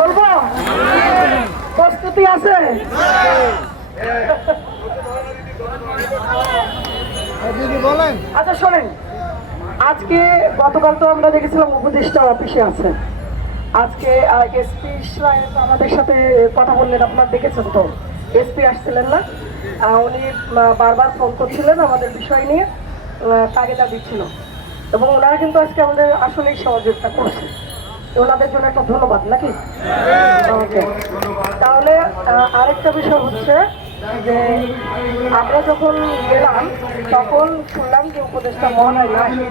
বলব? প্রস্তুতি আছে? বলেন আচ্ছা শোনেন। আজকে গতকাল তো আমরা দেখেছিলাম উপদেষ্টা অফিসে আছে। আজকে এসপি আমাদের সাথে কথা বললেন, আপনারা দেখেছেন তো? এসপি আসছিলেন না? উনি বারবার ফোন করছিলেন আমাদের বিষয় নিয়ে। তাগিদা দিচ্ছিল। এবং ওনারা কিন্তু আজকে আমাদের আসলেই সহযোগিতা করছে। ওনাদের জন্য একটা ধন্যবাদ, নাকি? ওকে। তাহলে আরেকটা বিষয় হচ্ছে যে আমরা যখন গেলাম, তখন শুনলাম যে উপদেষ্টা মহোদয় নাই।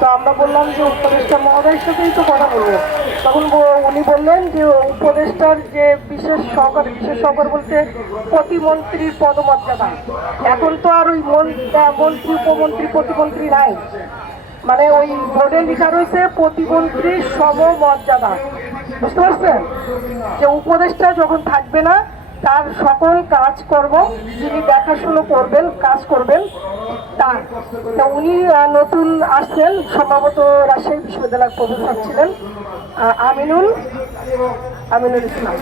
তো আমরা বললাম যে উপদেষ্টা মহোদয়ের সাথেই তো কথা বলব। তখন উনি বললেন যে উপদেষ্টার যে বিশেষ সহকার বিশেষ সহকার বলতে প্রতিমন্ত্রীর পদমর্যাদা। এখন তো আর ওই মন- মন্ত্রী, উপমন্ত্রী, প্রতিমন্ত্রী নাই। মানে ওই বোর্ডে লেখা রয়েছে প্রতিমন্ত্রীর সমমর্যাদা। বুঝতে পারছেন? যে উপদেষ্টা যখন থাকবে না, তার সকল কাজ কর্ম যিনি দেখাশুনো করবেন, কাজ করবেন, তার। তো উনি নতুন আসছেন, সম্ভবত রাজশাহী বিশ্ববিদ্যালয়ের প্রফেসর ছিলেন আমিনুল আমিনুল ইসলাম।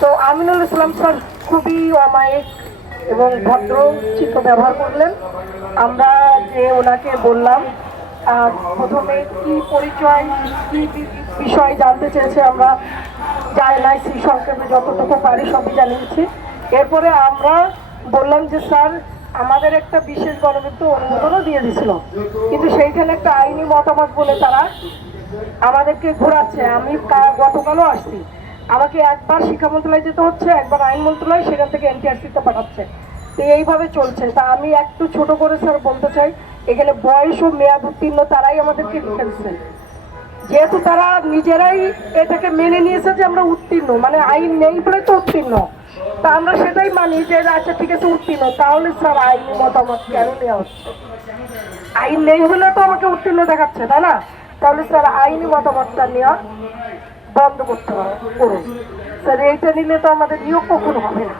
তো আমিনুল ইসলাম স্যার খুবই অমায়িক এবং ভদ্র চিত্র ব্যবহার করলেন। আমরা যে ওনাকে বললাম প্রথমে কি পরিচয়, কি বিষয় জানতে চেয়েছে আমরা যাই নাই সেই সংক্ষেপে যতটুকু পারি সবই জানিয়েছি এরপরে আমরা বললাম যে, স্যার, আমাদের একটা বিশেষ গণবিত্ত অনুমোদনও দিয়ে দিছিল কিন্তু সেইখানে একটা আইনি মতামত বলে তারা আমাদেরকে ঘোরাচ্ছে। আমি গতকালও আসছি। আমাকে একবার শিক্ষা মন্ত্রণালয় যেতে হচ্ছে, একবার আইন মন্ত্রণালয় সেখান থেকে এনটিআরসিতে পাঠাচ্ছে। তো এইভাবে চলছে। তা আমি একটু ছোট করে স্যার বলতে চাই এখানে বয়স ও মেয়াদ উত্তীর্ণ তারাই আমাদেরকে লিখে দিচ্ছেন যেহেতু তারা নিজেরাই এটাকে মেনে নিয়েছে যে আমরা উত্তীর্ণ মানে আইন নেই বলে তো উত্তীর্ণ। তা আমরা সেটাই মানি যে আচ্ছা ঠিক আছে, উত্তীর্ণ। তাহলে স্যার, আইনি মতামত কেন নেওয়া হচ্ছে? আইন নেই হলে তো আমাকে উত্তীর্ণ দেখাচ্ছে, তাই না? তাহলে স্যার, আইনি মতামতটা নেওয়া বন্ধ করতে হবে, করুন। স্যার, এইটা নিলে তো আমাদের নিয়োগ কখনো হবে না।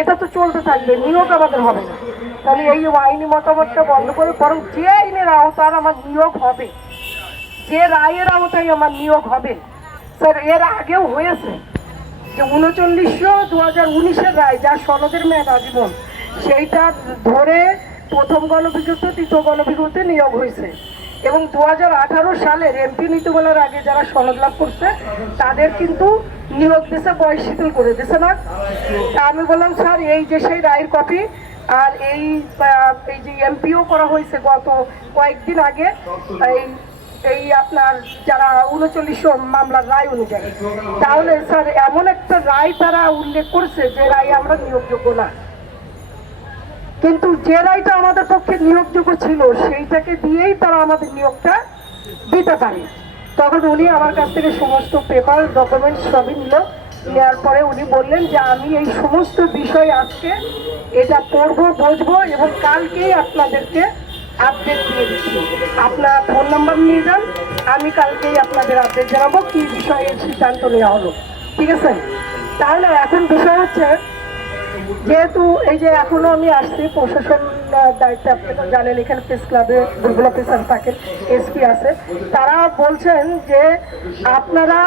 এটা তো চলতে থাকবে, নিয়োগ আমাদের হবে না। তাহলে এই আইনি মতামতটা বন্ধ করে, বরং যে আইনের আওতার আমার নিয়োগ হবে, যে রায়ের আওতায় আমার নিয়োগ হবে, স্যার, এর আগেও হয়েছে যে উনচল্লিশশো দু হাজার উনিশের রায়, যা সনদের মেয়াদ আজীবন, সেইটা ধরে প্রথম গণবিজ্ঞপ্তি তৃতীয় গণবিজ্ঞপ্তি নিয়োগ হয়েছে। এবং দু হাজার আঠারো সালের এমপি নীতিমালার আগে যারা সনদ লাভ করছে, তাদের কিন্তু নিয়োগ দিছে বয়স শিথিল করে দিছে না? তা আমি বললাম, স্যার, এই যে সেই রায়ের কপি আর এই এই যে এমপিও করা হয়েছে গত কয়েকদিন আগে, এই এই আপনার যারা উনচল্লিশশো মামলার রায় অনুযায়ী। তাহলে, স্যার, এমন একটা রায় তারা উল্লেখ করছে যে রায় আমরা নিয়োগযোগ্য না। কিন্তু যে রায়টা আমাদের পক্ষে নিয়োগযোগ্য ছিল, সেইটাকে দিয়েই তারা আমাদের নিয়োগটা দিতে পারে। তখন উনি আমার কাছ থেকে সমস্ত পেপার ডকুমেন্টস সবই নিল। নেওয়ার পরে উনি বললেন যে, আমি এই সমস্ত বিষয় আজকে এটা পড়ব, বুঝব এবং কালকেই আপনাদেরকে আপডেট দিয়ে দিচ্ছি। আপনার ফোন নাম্বার নিয়ে যান, আমি কালকেই আপনাদের আপডেট জানাব কি বিষয়ে সিদ্ধান্ত নেওয়া হলো। ঠিক আছে? তাহলে এখন বিষয় হচ্ছে, যেহেতু এই যে এখনও আমি আসছি প্রশাসন দায়িত্বে আপনি তো জানেন এখানে প্রেস ক্লাবে অফিসার থাকেন এসপি আছে। তারা বলছেন যে আপনারা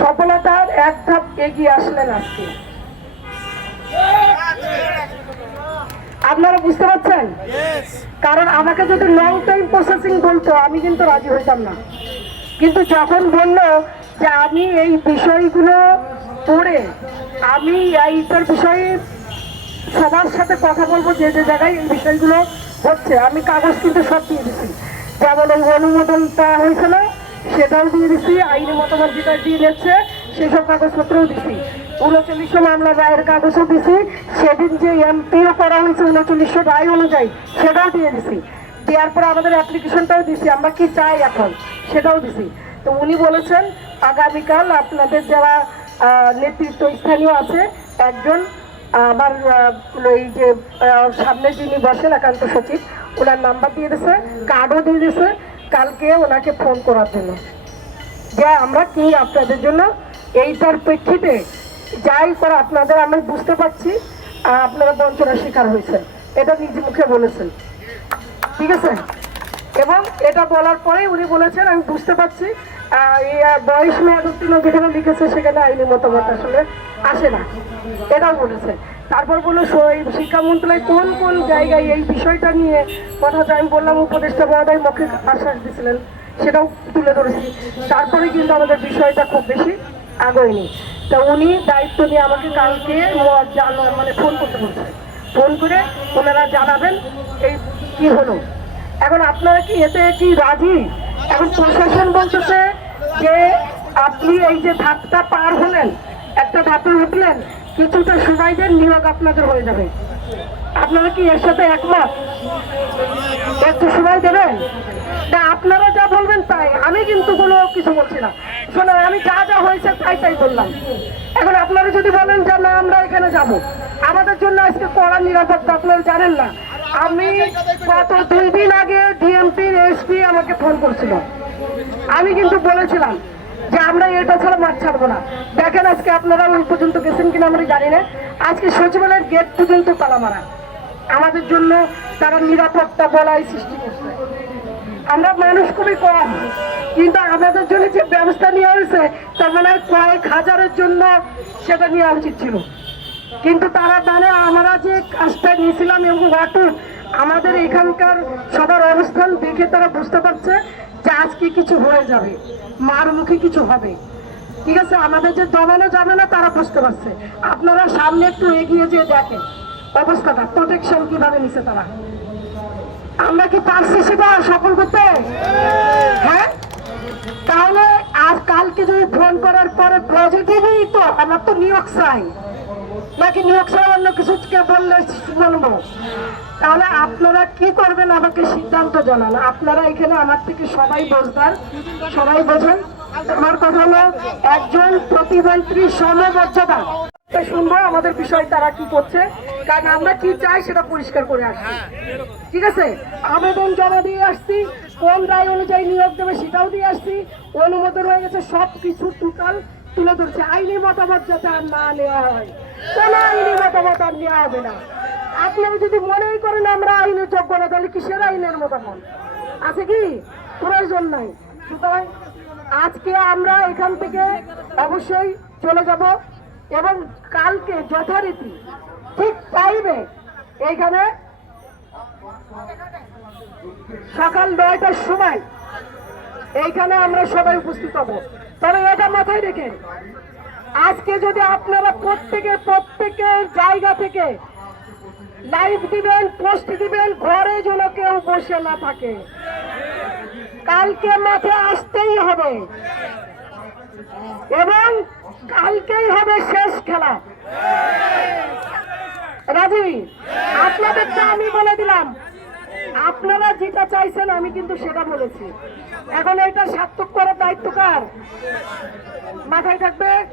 সফলতার এক ধাপ এগিয়ে আসলেন আজকে। আপনারা বুঝতে পারছেন? কারণ আমাকে যদি লং টাইম প্রসেসিং বলতো আমি কিন্তু রাজি হইতাম না। কিন্তু যখন বলল যে আমি এই বিষয়গুলো পড়ে আমি এইটার বিষয়ে সবার সাথে কথা বলব যে যে জায়গায় এই বিষয়গুলো হচ্ছে। আমি কাগজ কিন্তু সব দিয়ে দিচ্ছি যেমন ওই অনুমোদনটা হয়েছিল, সেটাও দিয়ে দিচ্ছি আইনি মতামত যেটা দিয়ে দিচ্ছে সেসব কাগজপত্রও দিচ্ছি উনচল্লিশশো মামলা রায়ের কাগজও দিছি। সেদিন যে এমপিও করা হয়েছে উনচল্লিশশো রায় অনুযায়ী, সেটাও দিয়ে দিছি। দেওয়ার পর আমাদের অ্যাপ্লিকেশনটাও দিছি, আমরা কি চাই এখন, সেটাও দিছি। তো উনি বলেছেন, আগামীকাল আপনাদের যারা নেতৃত্ব স্থানীয় আছে, একজন আমার আহ, এই যে সামনে যিনি বসেন একান্ত সচিব ওনার নাম্বার দিয়ে দিছে কার্ডও দিয়ে দিছে কালকে ওনাকে ফোন করার জন্য। যে আমরা কি আপনাদের জন্য এইটার প্রেক্ষিতে যাই করে আপনাদের আমি বুঝতে পারছি আপনারা বঞ্চনার শিকার হয়েছেন। এটা নিজ মুখে বলেছেন। ঠিক আছে? এবং এটা বলার পরে উনি বলেছেন আমি বুঝতে পারছি বয়স মেয়াদ উত্তীর্ণ যেখানে লিখেছে সেখানে আইনি মতামত আসলে আসে না। এটাও বলেছে। তারপর বলল শিক্ষা মন্ত্রণালয় কোন কোন জায়গায় এই বিষয়টা নিয়ে কথা আমি বললাম, উপদেষ্টা মহোদয় মৌখিক আশ্বাস দিয়েছিলেন, সেটাও তুলে ধরেছি। তারপরে কিন্তু আমাদের বিষয়টা খুব বেশি আগোয়নি। তা উনি দায়িত্ব নিয়ে আমাকে কালকে মানে ফোন করতে বলছে। ফোন করে ওনারা জানাবেন এই কি হলো। এখন আপনারা কি এতে কি রাজি? এখন প্রশাসন বলতেছে যে আপনি এই যে ধাপটা পার হলেন, একটা ধাপে উঠলেন কিছুটা সুবাইদের নিয়োগ আপনাদের হয়ে যাবে। আপনারা কি এর সাথে একমত? একটু সময় দেবেন? না, আপনারা যা বলবেন তাই। আমি কিন্তু কোনো কিছু বলছি না। শোনেন, আমি যা যা হয়েছে তাই তাই বললাম। এখন আপনারা যদি বলেন যে, না, আমরা এখানে যাব। আমাদের জন্য আজকে কড়া নিরাপত্তা, আপনারা জানেন না। আমি গত দুই দিন আগে ডিএমপির এসপি আমাকে ফোন করছিল। আমি কিন্তু বলেছিলাম যে আমরা এটা ছাড়া মাঠ ছাড়বো না। দেখেন আজকে আপনারা ওই পর্যন্ত গেছেন কিনা আমরা জানি না। আজকে সচিবালয়ের গেট পর্যন্ত তালা মারা। আমাদের জন্য তারা নিরাপত্তা বলাই সৃষ্টি করছে। আমরা মানুষ খুবই কম, কিন্তু আমাদের জন্য যে ব্যবস্থা নেওয়া হয়েছে, তার মানে কয়েক হাজারের জন্য সেটা নেওয়া উচিত ছিল। কিন্তু তারা জানে আমরা যে কাজটা নিয়েছিলাম এবং অটুট আমাদের এখানকার সবার অবস্থান দেখে তারা বুঝতে পারছে যে আজকে কিছু হয়ে যাবে, মার মুখে কিছু হবে। ঠিক আছে, আমাদের যে দমানো যাবে না, তারা বুঝতে পারছে। আপনারা সামনে একটু এগিয়ে যেয়ে দেখেন, অবস্থাটা প্রোটেকশন কীভাবে নিছে তারা। আমরা কি পারছি সেটা সফল করতে? হ্যাঁ? তাহলে আর কালকে যদি ফোন করার পরে পজিটিভই তো আমার তো নিয়োগ চাই। নাকি নিয়োগ অন্য কিছুকে বললে বলব? তাহলে আপনারা কি করবেন আমাকে সিদ্ধান্ত জানান? আপনারা এখানে আমার থেকে সবাই বোঝবার সবাই বোঝেন। আমার কথা হলো, একজন প্রতিমন্ত্রী সমমর্যাদা শুনব আমাদের বিষয় তারা কি করছে, কারণ আমরা কি চাই সেটা পরিষ্কার করে আসছি। ঠিক আছে? আবেদন জমা দিয়ে আসছি, কোন রায় অনুযায়ী নিয়োগ দেবে সেটাও দিয়ে আসছি। অনুমোদন হয়ে গেছে সব কিছু টোটাল তুলে ধরছে। আইনি মতামত যাতে আর না নেওয়া হয়। কোন আইনি মতামত আর নেওয়া হবে না। আপনারা যদি মনেই করেন আমরা আইনের যোগ্য না, তাহলে কিসের আইনের মতামত? আছে কি? প্রয়োজন নাই। সুতরাং আজকে আমরা এখান থেকে অবশ্যই চলে যাব এবং কালকে যথারীতি ঠিক টাইমে এইখানে সকাল নয়টার সময় এইখানে আমরা সবাই উপস্থিত হব। তবে এটা মাথায় রেখে, আজকে যদি আপনারা প্রত্যেকে, প্রত্যেকের জায়গা থেকে লাইভ দিবেন পোস্ট দিবেন, ঘরে যেন কেউ বসে না থাকে। কালকে মাঠে আসতেই হবে। এবং কালকেই হবে শেষ খেলা। রাজি, আপনাদেরটা আমি বলে দিলাম। আপনারা যেটা চাইছেন, আমি কিন্তু সেটা বলেছি। এখন এটা সার্থক করার দায়িত্ব কার? মাথায় থাকবে?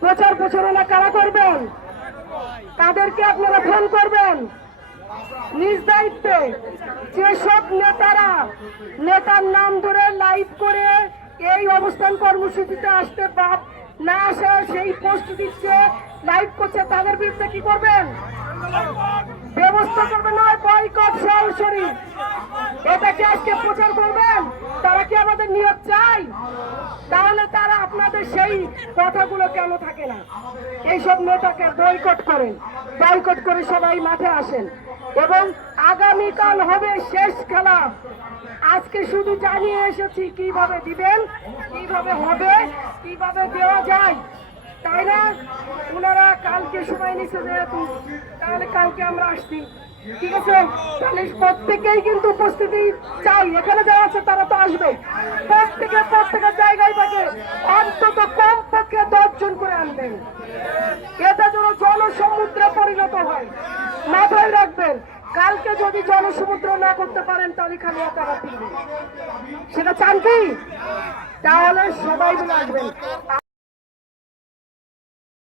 প্রচার প্রচারণা কারা করবেন? তাদেরকে আপনারা ফোন করবেন। নিজ দায়িত্বে যেসব নেতারা নেতার নাম ধরে লাইভ করে এই অবস্থান কর্মসূচিতে আসতে পাপ না আসা, সেই পোস্ট দিচ্ছে, লাইভ করছে, তাদের বিরুদ্ধে কি করবেন? ব্যবস্থা করবেন নয়, বয়কট সরাসরি। এটা কি আজকে প্রচার করবেন? তারা কি আমাদের নিয়োগ চাই তাহলে তারা আপনাদের সেই কথাগুলো কেন থাকে না? এইসব নেতাকে বয়কট করেন। বয়কট করে সবাই মাঠে আসেন। এবং আগামীকাল হবে শেষ খেলা। আজকে শুধু জানিয়ে এসেছি কীভাবে দিবেন, কীভাবে হবে, কীভাবে দেওয়া যায়। তাই না? ওনারা কালকে সময় নিচ্ছে যেহেতু, তাহলে কালকে আমরা আসছি। ঠিক আছে? তাহলে প্রত্যেকেই কিন্তু উপস্থিতি চাই। এখানে আছে, তারা তো আসবে। প্রত্যেকে প্রত্যেকের জায়গায় থাকে অন্তত দশজন করে আনবেন। এটা যেন জনসমুদ্রে পরিণত হয়। মাথায় রাখবেন, কালকে যদি জনসমুদ্র না করতে পারেন, তাহলে খালি আপনারা সেটা চান কি? তাহলে সবাই মিলে আসবেন।